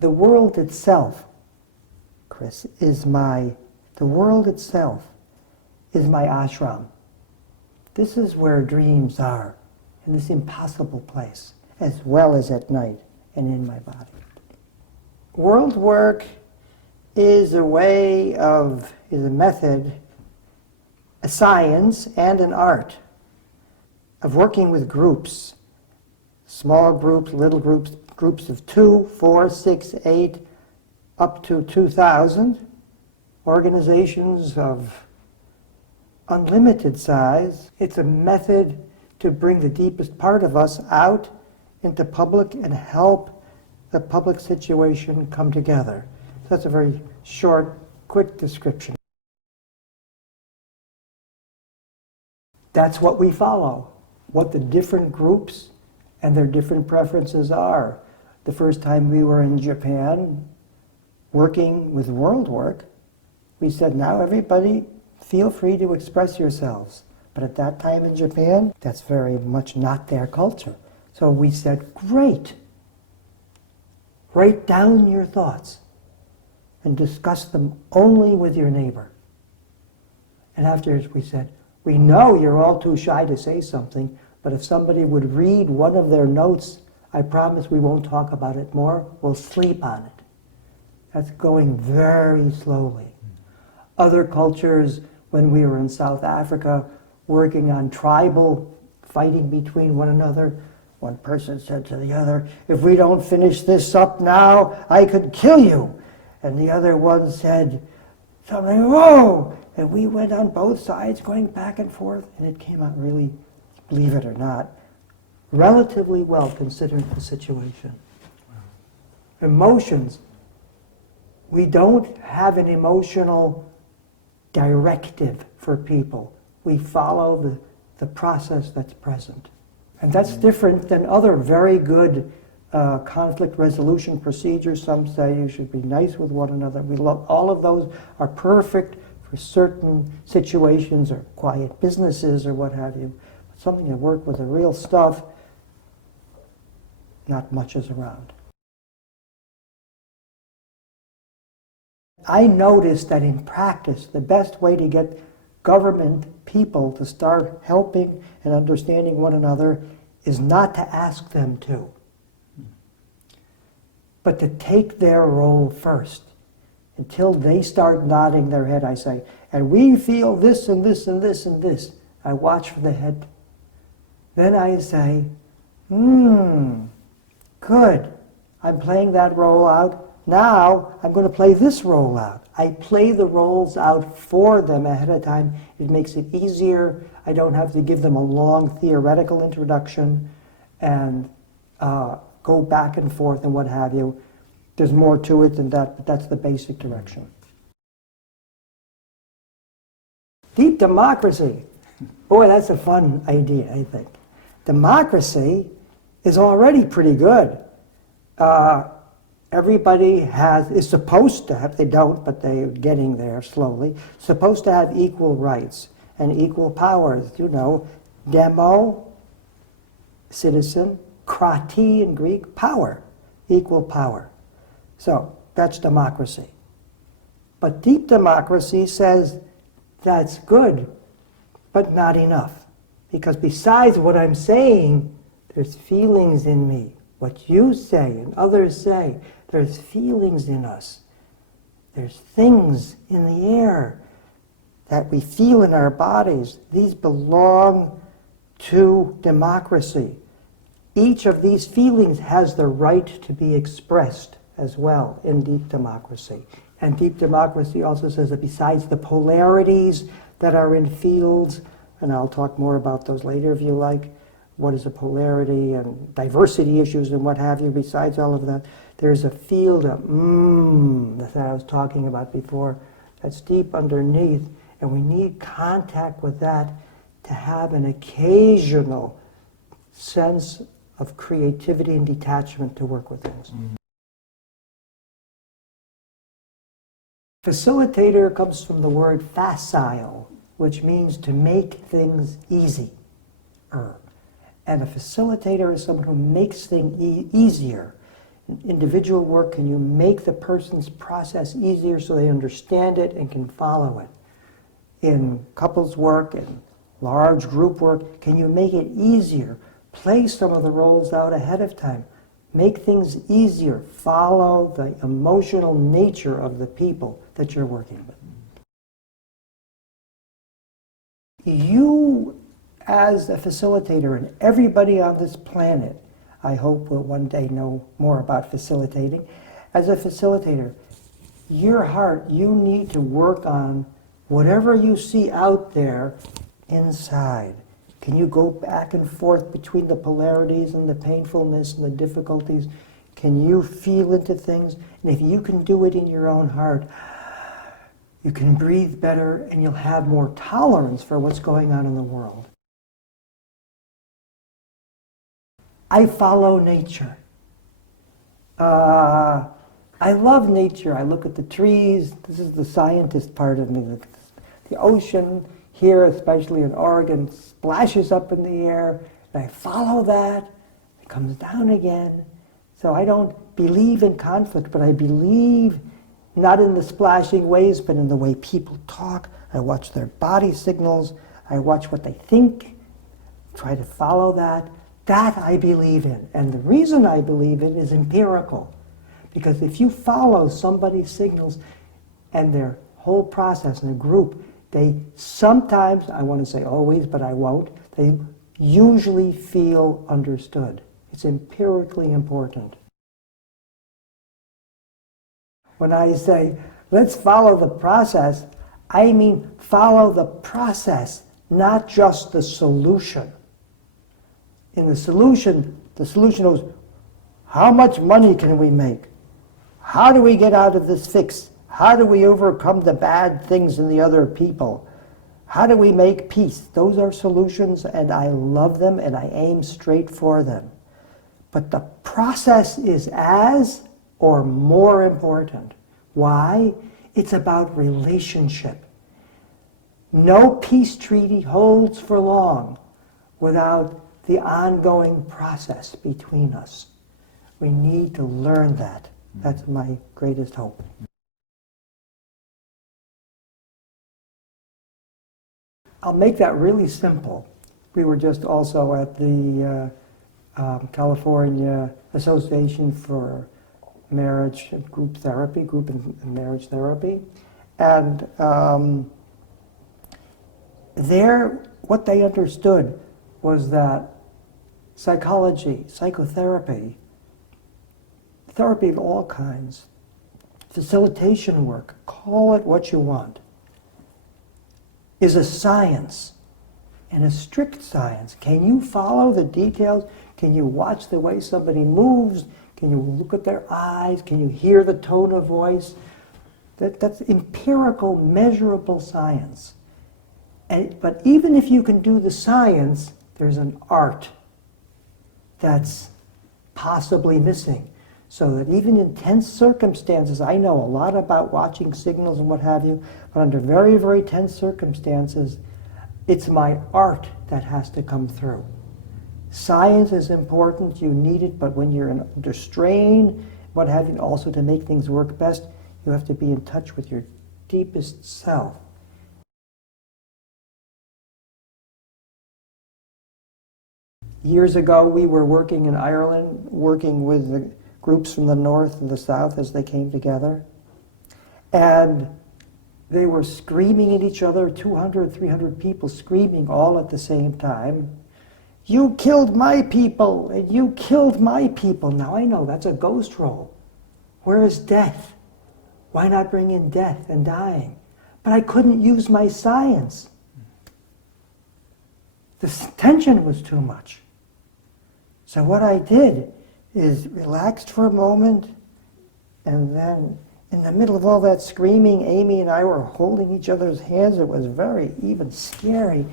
The world itself, Chris, the world itself is my ashram. This is where dreams are, in this impossible place, as well as at night and in my body. World work is a method, a science and an art of working with groups, small groups, little groups, groups of 2, 4, 6, 8, up to 2,000, organizations of unlimited size. It's a method to bring the deepest part of us out into public and help the public situation come together. So that's a very short, quick description. That's what we follow, what the different groups and their different preferences are. The first time we were in Japan working with world work, we said, now everybody feel free to express yourselves. But at that time in Japan, that's very much not their culture. So we said, great. Write down your thoughts and discuss them only with your neighbor. And afterwards we said, we know you're all too shy to say something, but if somebody would read one of their notes, I promise we won't talk about it more. We'll sleep on it. That's going very slowly. Other cultures, when we were in South Africa, working on tribal fighting between one another, one person said to the other, if we don't finish this up now, I could kill you. And the other one said something, whoa! And we went on both sides going back and forth, and it came out really, believe it or not, relatively well considering the situation. Wow. Emotions. We don't have an emotional directive for people. We follow the process that's present. And that's different than other very good conflict resolution procedures. Some say you should be nice with one another. All of those are perfect for certain situations or quiet businesses or what have you. But something to work with the real stuff, not much is around. I noticed that in practice, the best way to get government people to start helping and understanding one another is not to ask them to, but to take their role first. Until they start nodding their head, I say, and we feel this and this and this and this. I watch for the head. Then I say, good. I'm playing that role out. Now I'm going to play this role out. I play the roles out for them ahead of time. It makes it easier. I don't have to give them a long theoretical introduction and go back and forth and what have you. There's more to it than that, but that's the basic direction. Deep democracy. Boy, that's a fun idea, I think. Democracy is already pretty good. Everybody is supposed to have, they don't, but they're getting there slowly, supposed to have equal rights and equal powers. You know, demo, citizen, krati in Greek, power, equal power. So that's democracy. But deep democracy says that's good, but not enough. Because besides what I'm saying, there's feelings in me. What you say and others say, there's feelings in us. There's things in the air that we feel in our bodies. These belong to democracy. Each of these feelings has the right to be expressed as well in deep democracy. And deep democracy also says that besides the polarities that are in fields, and I'll talk more about those later if you like, what is a polarity and diversity issues and what have you, besides all of that, there's a field of that I was talking about before that's deep underneath, and we need contact with that to have an occasional sense of creativity and detachment to work with things. Facilitator comes from the word facile, which means to make things easy. And a facilitator is someone who makes things easier. individual work, can you make the person's process easier so they understand it and can follow it? In couples work, in large group work, can you make it easier? Play some of the roles out ahead of time. Make things easier. Follow the emotional nature of the people that you're working with. You, as a facilitator, and everybody on this planet, I hope will one day know more about facilitating. As a facilitator, your heart, you need to work on whatever you see out there inside. Can you go back and forth between the polarities and the painfulness and the difficulties? Can you feel into things? And if you can do it in your own heart, you can breathe better and you'll have more tolerance for what's going on in the world. I follow nature. I love nature. I look at the trees. This is the scientist part of me. The ocean here, especially in Oregon, splashes up in the air, and I follow that. It comes down again. So I don't believe in conflict, but I believe not in the splashing waves, but in the way people talk. I watch their body signals. I watch what they think, try to follow that. That I believe in. And the reason I believe in is empirical. Because if you follow somebody's signals and their whole process in a group, they sometimes, I want to say always, but I won't, they usually feel understood. It's empirically important. When I say, let's follow the process, I mean follow the process, not just the solution. In the solution was, how much money can we make? How do we get out of this fix? How do we overcome the bad things in the other people? How do we make peace? Those are solutions, and I love them, and I aim straight for them. But the process is as or more important. Why? It's about relationship. No peace treaty holds for long without the ongoing process between us. We need to learn that. That's my greatest hope. I'll make that really simple. We were just also at the California Association for Marriage Group Therapy, Group and Marriage Therapy. And there, what they understood was that psychology, psychotherapy, therapy of all kinds, facilitation work, call it what you want, is a science, and a strict science. Can you follow the details? Can you watch the way somebody moves? Can you look at their eyes? Can you hear the tone of voice? That's empirical, measurable science. But even if you can do the science, there's an art that's possibly missing. So that even in tense circumstances, I know a lot about watching signals and what have you, but under very, very tense circumstances, it's my art that has to come through. Science is important, you need it, but when you're under strain, what have you, also to make things work best, you have to be in touch with your deepest self. Years ago, we were working in Ireland, working with the groups from the north and the south as they came together. And they were screaming at each other, 200, 300 people screaming all at the same time. You killed my people, and you killed my people. Now I know that's a ghost role. Where is death? Why not bring in death and dying? But I couldn't use my science. The tension was too much. So what I did is relaxed for a moment, and then in the middle of all that screaming, Amy and I were holding each other's hands. It was very even scary.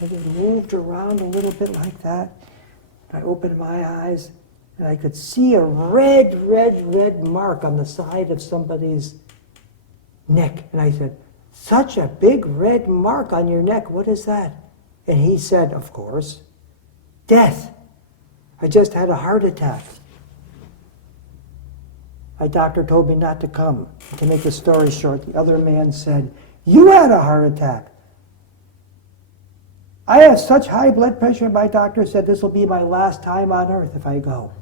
And we moved around a little bit like that. I opened my eyes, and I could see a red, red, red mark on the side of somebody's neck. And I said, such a big red mark on your neck, what is that? And he said, of course, death. I just had a heart attack. My doctor told me not to come. To make the story short, the other man said, "You had a heart attack." "I have such high blood pressure, my doctor said this will be my last time on earth if I go."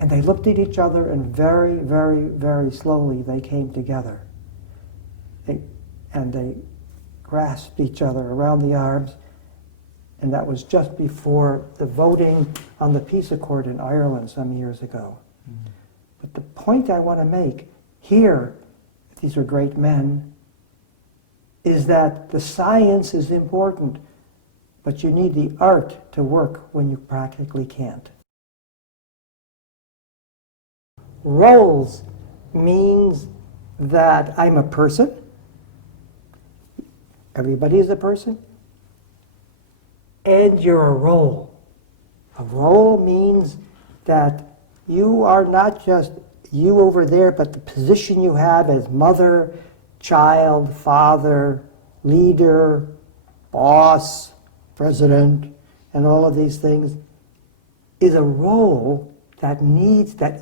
And they looked at each other, and very, very, very slowly they came together. They grasped each other around the arms, and that was just before the voting on the peace accord in Ireland some years ago. But the point I want to make here, these are great men, is that the science is important, but you need the art to work when you practically can't. Roles means that I'm a person. Everybody is a person. And you're a role. A role means that you are not just you over there, but the position you have as mother, child, father, leader, boss, president, and all of these things is a role that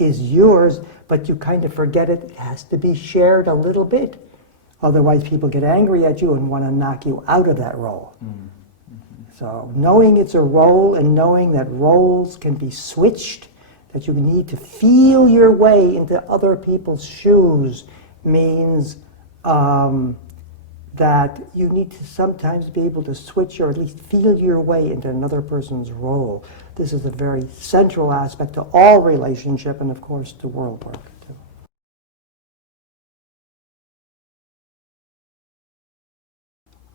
is yours, but you kind of forget it. It has to be shared a little bit. Otherwise people get angry at you and want to knock you out of that role. So knowing it's a role and knowing that roles can be switched, that you need to feel your way into other people's shoes means that you need to sometimes be able to switch or at least feel your way into another person's role. This is a very central aspect to all relationship and of course to world work too.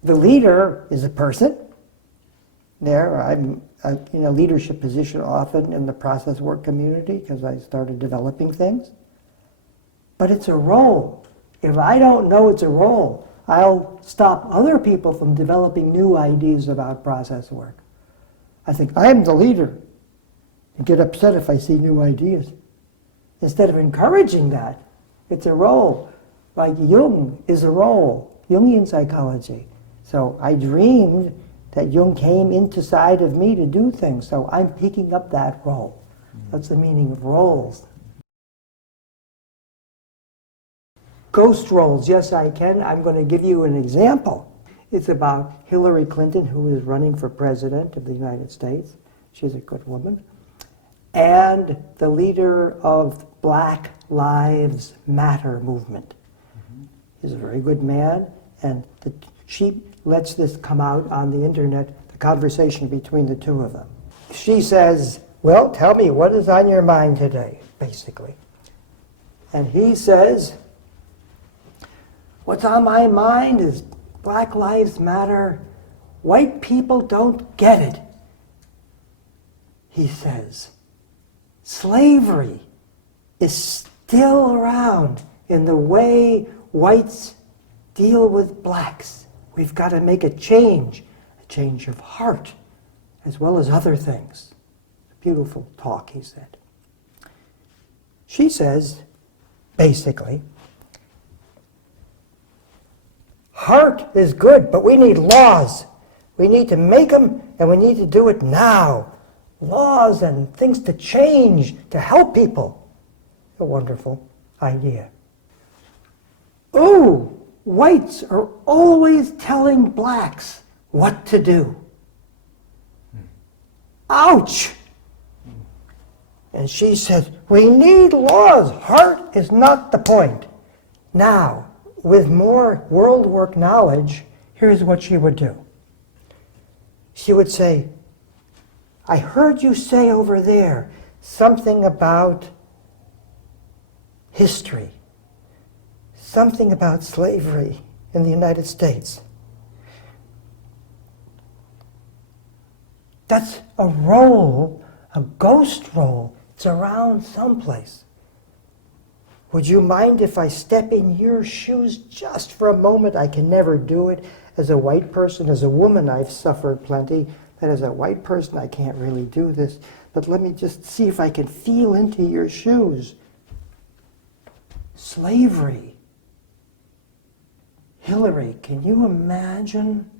The leader is a person. I'm in a leadership position often in the process work community because I started developing things. But it's a role. If I don't know it's a role, I'll stop other people from developing new ideas about process work. I think I'm the leader and get upset if I see new ideas. Instead of encouraging that, it's a role. Like Jung is a role, Jungian psychology. So I dreamed that Jung came inside of me to do things, so I'm picking up that role. That's the meaning of roles. Ghost roles, yes I can. I'm going to give you an example. It's about Hillary Clinton, who is running for president of the United States. She's a good woman. And the leader of Black Lives Matter movement. He's a very good man, and she lets this come out on the internet, the conversation between the two of them. She says, "Well, tell me, what is on your mind today?" basically. And he says, "What's on my mind is Black Lives Matter. White people don't get it." He says, "Slavery is still around in the way whites deal with blacks. We've got to make a change of heart, as well as other things." Beautiful talk, he said. She says, basically, heart is good, but we need laws. We need to make them, and we need to do it now. Laws and things to change, to help people. A wonderful idea. Ooh! Whites are always telling blacks what to do. Ouch! And she said, "We need laws. Heart is not the point." Now, with more world work knowledge, here's what she would do. She would say, "I heard you say over there something about history. Something about slavery in the United States. That's a role, a ghost role. It's around someplace. Would you mind if I step in your shoes just for a moment? I can never do it. As a white person, as a woman, I've suffered plenty. But as a white person, I can't really do this. But let me just see if I can feel into your shoes. Slavery. Hillary, can you imagine?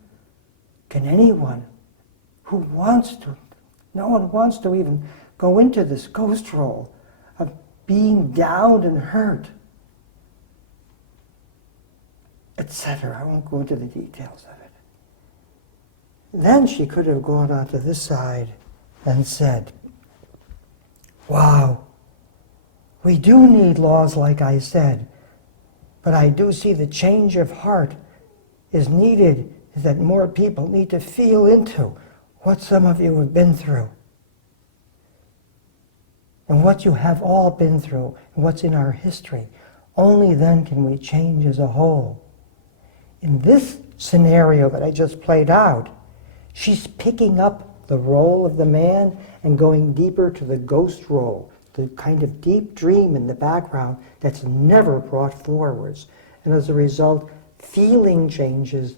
Can anyone who wants to, no one wants to even go into this ghost role. of being down and hurt, etc. I won't go into the details of it. Then she could have gone onto this side and said, wow, we do need laws like I said, but I do see the change of heart is needed, that more people need to feel into what some of you have been through, and what you have all been through, and what's in our history. Only then can we change as a whole. In this scenario that I just played out, she's picking up the role of the man and going deeper to the ghost role, the kind of deep dream in the background that's never brought forwards. And as a result, feeling changes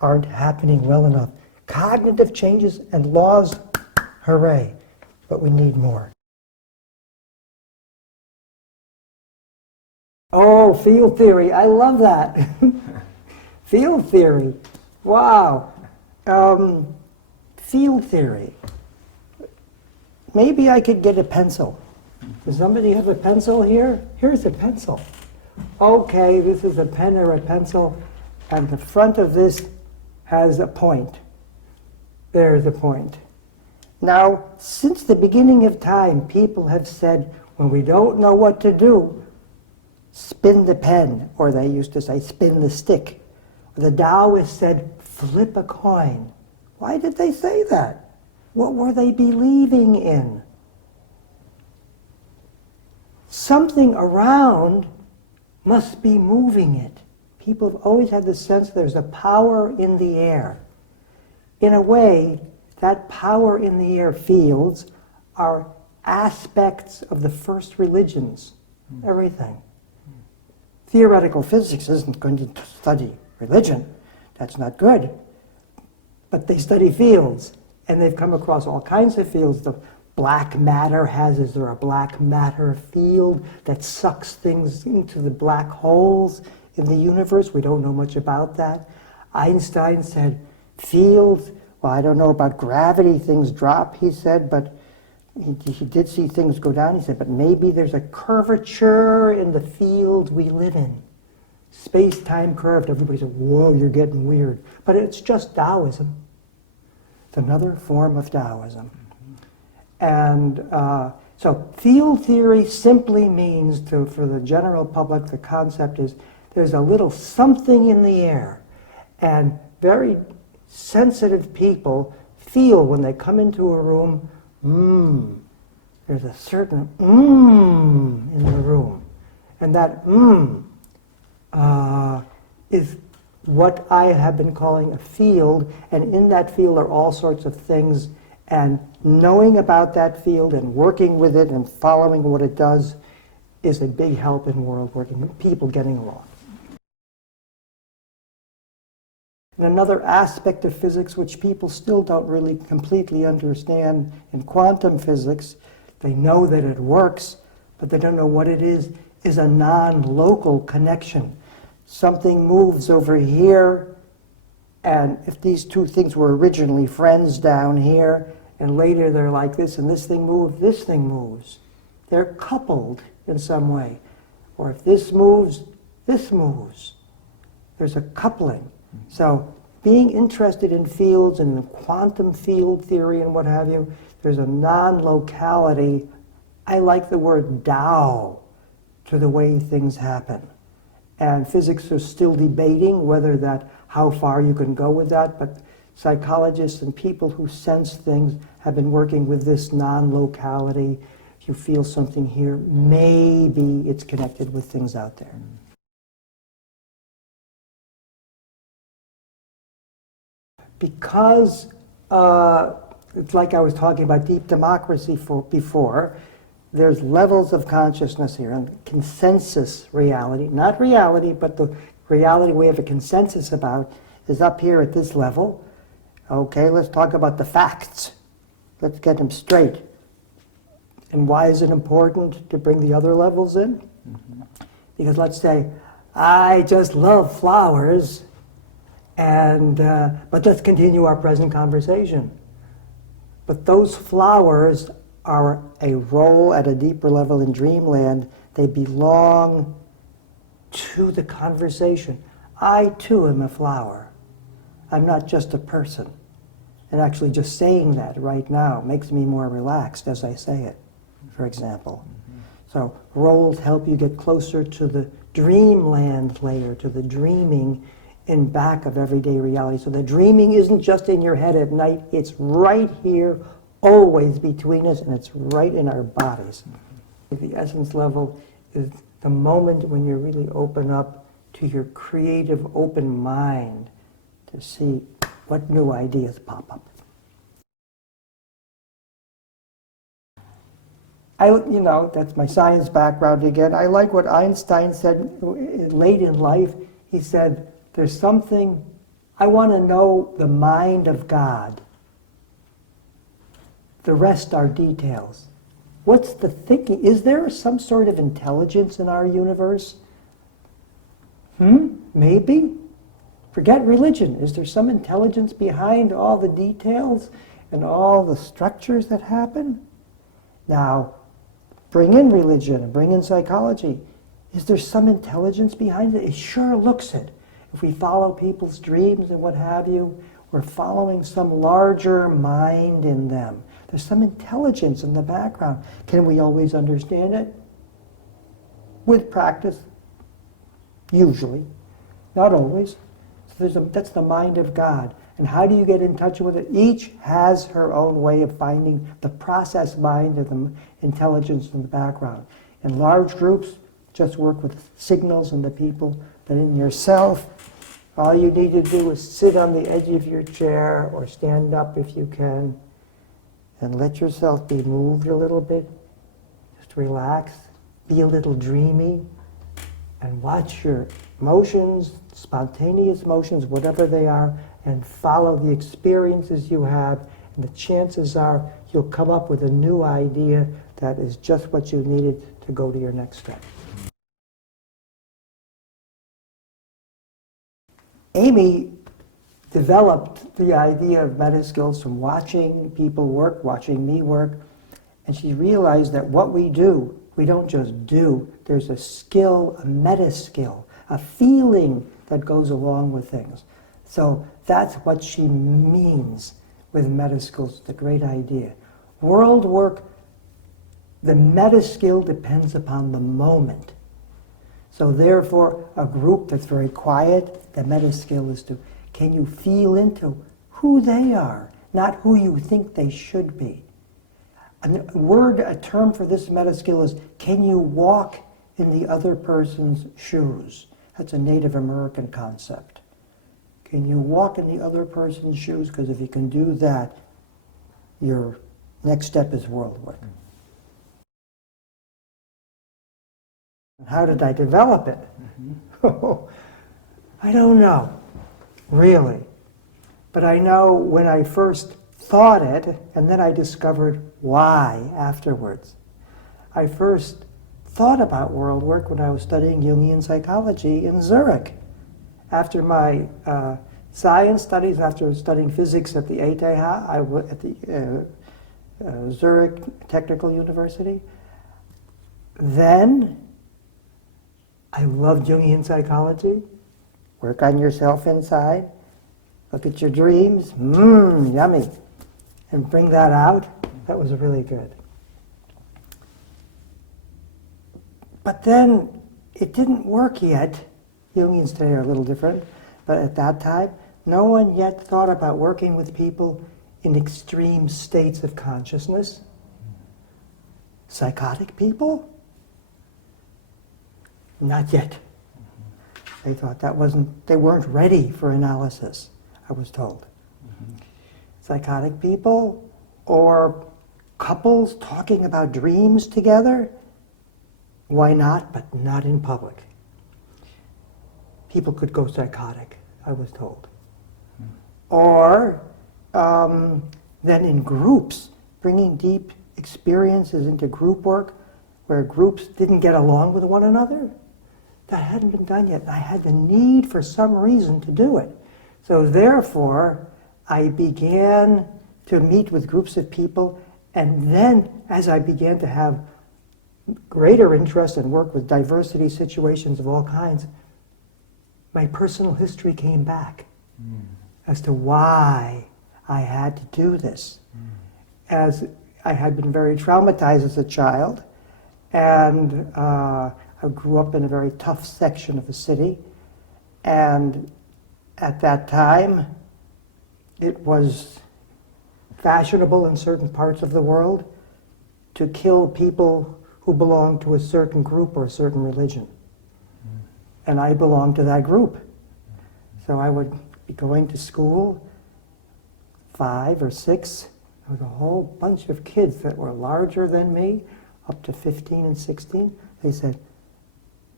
aren't happening well enough. Cognitive changes and laws, hooray, but we need more. Oh, field theory, I love that. Field theory, wow. Field theory. Maybe I could get a pencil. Does somebody have a pencil here? Here's a pencil. Okay, this is a pen or a pencil, and the front of this has a point. There's a point. Now, since the beginning of time, people have said, when we don't know what to do, spin the pen, or they used to say, spin the stick. The Taoists said, flip a coin. Why did they say that? What were they believing in? Something around must be moving it. People have always had the sense there's a power in the air. In a way, that power in the air fields are aspects of the first religions, everything. Theoretical physics isn't going to study religion. That's not good. But they study fields, and they've come across all kinds of fields. The black matter is there a black matter field that sucks things into the black holes in the universe? We don't know much about that. Einstein said fields, well, I don't know about gravity, things drop, he said, but he did see things go down. He said, but maybe there's a curvature in the field we live in. Space-time curved. Everybody said, whoa, you're getting weird. But it's just Taoism. It's another form of Taoism. And so field theory simply means, for the general public, the concept is there's a little something in the air. And very sensitive people feel when they come into a room, there's a certain in the room. And that is what I have been calling a field, and in that field are all sorts of things, and knowing about that field and working with it and following what it does is a big help in world working, people getting along. And another aspect of physics which people still don't really completely understand in quantum physics, they know that it works, but they don't know what it is a non-local connection. Something moves over here, and if these two things were originally friends down here, and later they're like this, and this thing moves. They're coupled in some way. Or if this moves. There's a coupling. So being interested in fields and in quantum field theory and what have you, there's a non-locality. I like the word Tao to the way things happen. And physics are still debating how far you can go with that, but psychologists and people who sense things have been working with this non-locality. If you feel something here, maybe it's connected with things out there. Because it's like I was talking about deep democracy before, there's levels of consciousness here, and consensus reality, not reality, but the reality we have a consensus about is up here at this level. Okay, let's talk about the facts. Let's get them straight. And why is it important to bring the other levels in? Because let's say, I just love flowers, but let's continue our present conversation. But those flowers are a role at a deeper level in dreamland. They belong to the conversation. I too am a flower. I'm not just a person. And actually just saying that right now makes me more relaxed as I say it, for example. So roles help you get closer to the dreamland layer, to the dreaming in back of everyday reality. So the dreaming isn't just in your head at night, it's right here, always between us, and it's right in our bodies. The essence level is the moment when you really open up to your creative, open mind to see what new ideas pop up. That's my science background again. I like what Einstein said late in life. He said, there's something, I want to know the mind of God. The rest are details. What's the thinking? Is there some sort of intelligence in our universe? Maybe. Forget religion. Is there some intelligence behind all the details and all the structures that happen? Now, bring in religion and bring in psychology. Is there some intelligence behind it? It sure looks it. If we follow people's dreams and what have you, we're following some larger mind in them. There's some intelligence in the background. Can we always understand it? With practice, usually. Not always. So that's the mind of God. And how do you get in touch with it? Each has her own way of finding the process mind of the intelligence in the background. In large groups, just work with signals and the people. But in yourself, all you need to do is sit on the edge of your chair or stand up if you can and let yourself be moved a little bit. Just relax, be a little dreamy, and watch your motions, spontaneous motions, whatever they are, and follow the experiences you have. And the chances are you'll come up with a new idea that is just what you needed to go to your next step. Amy developed the idea of meta skills from watching people work, watching me work, and she realized that what we do, we don't just do. There's a skill, a meta skill, a feeling that goes along with things. So that's what she means with meta skills. It's a great idea. World work, the meta skill depends upon the moment. So therefore, a group that's very quiet, the meta skill is to, can you feel into who they are, not who you think they should be? A term for this meta skill is, can you walk in the other person's shoes? That's a Native American concept. Can you walk in the other person's shoes? Because if you can do that, your next step is world work. How did I develop it? I don't know, really. But I know when I first thought it, and then I discovered why afterwards. I first thought about world work when I was studying Jungian psychology in Zurich. After my science studies, after studying physics at the ETH, at the Zurich Technical University, then I loved Jungian psychology. Work on yourself inside. Look at your dreams. Yummy. And bring that out. That was really good. But then it didn't work yet. Jungians today are a little different. But at that time, no one yet thought about working with people in extreme states of consciousness. Psychotic people? Not yet. They thought they weren't ready for analysis, I was told. Psychotic people or couples talking about dreams together? Why not, but not in public. People could go psychotic, I was told. Or then in groups, bringing deep experiences into group work where groups didn't get along with one another. That hadn't been done yet. I had the need for some reason to do it. So therefore, I began to meet with groups of people And then, as I began to have greater interest and work with diversity situations of all kinds, my personal history came back as to why I had to do this. As I had been very traumatized as a child, and I grew up in a very tough section of the city, and at that time, it was fashionable in certain parts of the world to kill people who belonged to a certain group or a certain religion. And I belonged to that group. So I would be going to school, 5 or 6, with a whole bunch of kids that were larger than me, up to 15 and 16. They said,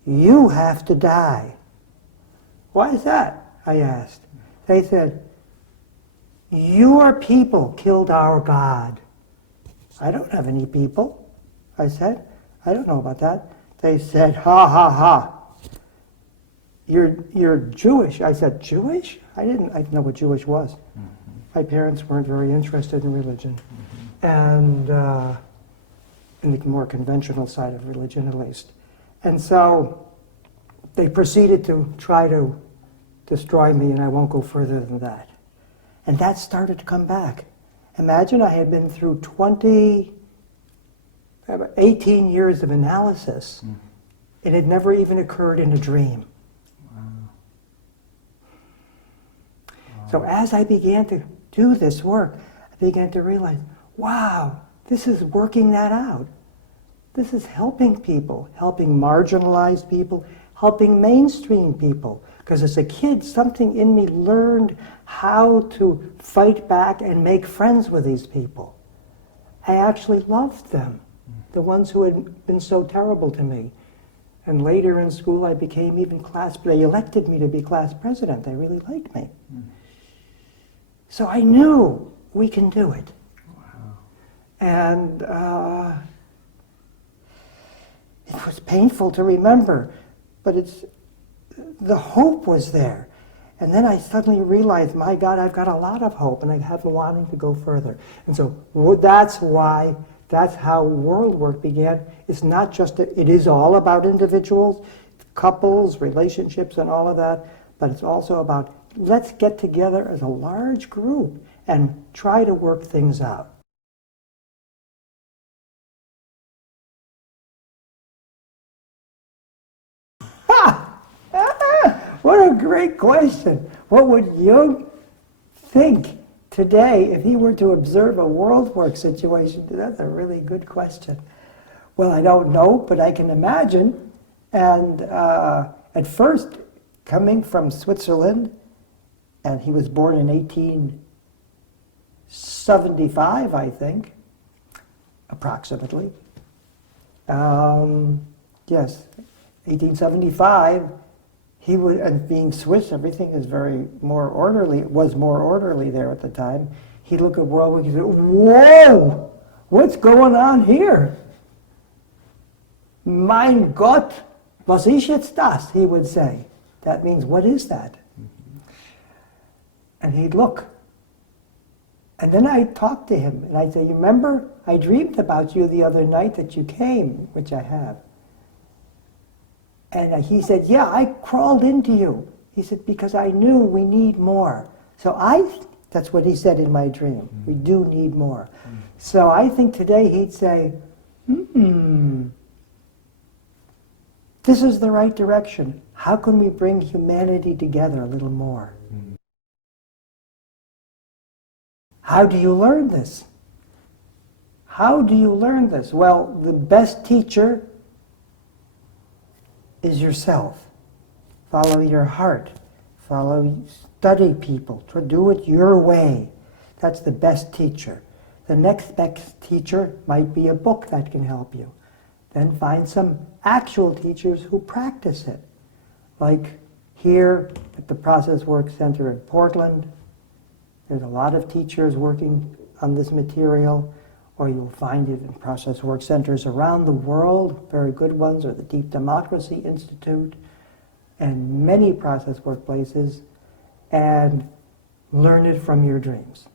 "You have to die." "Why is that?" I asked. They said, "Your people killed our God." "I don't have any people," I said. "I don't know about that." They said, "Ha, ha, ha. You're Jewish." I said, "Jewish?" I didn't know what Jewish was. My parents weren't very interested in religion. And in the more conventional side of religion, at least. And so they proceeded to try to destroy me, and I won't go further than that. And that started to come back. Imagine I had been through 18 years of analysis. It had never even occurred in a dream. So as I began to do this work, I began to realize, wow, this is working that out. This is helping people, helping marginalized people, helping mainstream people. Because as a kid, something in me learned how to fight back and make friends with these people. I actually loved them, the ones who had been so terrible to me. And later in school, I became even they elected me to be class president. They really liked me. So I knew we can do it. Wow. And it was painful to remember, but the hope was there. And then I suddenly realized, my God, I've got a lot of hope, and I have been wanting to go further. And so that's how world work began. It's not just, it is all about individuals, couples, relationships, and all of that, but it's also about, let's get together as a large group and try to work things out. What a great question. What would Jung think today if he were to observe a world work situation? That's a really good question. Well, I don't know, but I can imagine. And at first, coming from Switzerland, and he was born in 1875, I think, approximately. Yes, 1875. He would, and being Swiss, everything is more orderly. It was more orderly there at the time. He'd look at world work and say, "Whoa, what's going on here? Mein Gott, was ist jetzt das?" he would say. That means, what is that? And he'd look. And then I'd talk to him, and I'd say, "You remember, I dreamed about you the other night that you came," which I have. And he said, "Yeah, I crawled into you." He said, "Because I knew we need more." So that's what he said in my dream. We do need more. So I think today he'd say, this is the right direction. How can we bring humanity together a little more? How do you learn this? How do you learn this? Well, the best teacher is yourself. Follow your heart. Study people. Do it your way. That's the best teacher. The next best teacher might be a book that can help you. Then find some actual teachers who practice it. Like here at the Process Work Center in Portland, there's a lot of teachers working on this material, or you'll find it in process work centers around the world, very good ones, or the Deep Democracy Institute, and many process workplaces, and learn it from your dreams.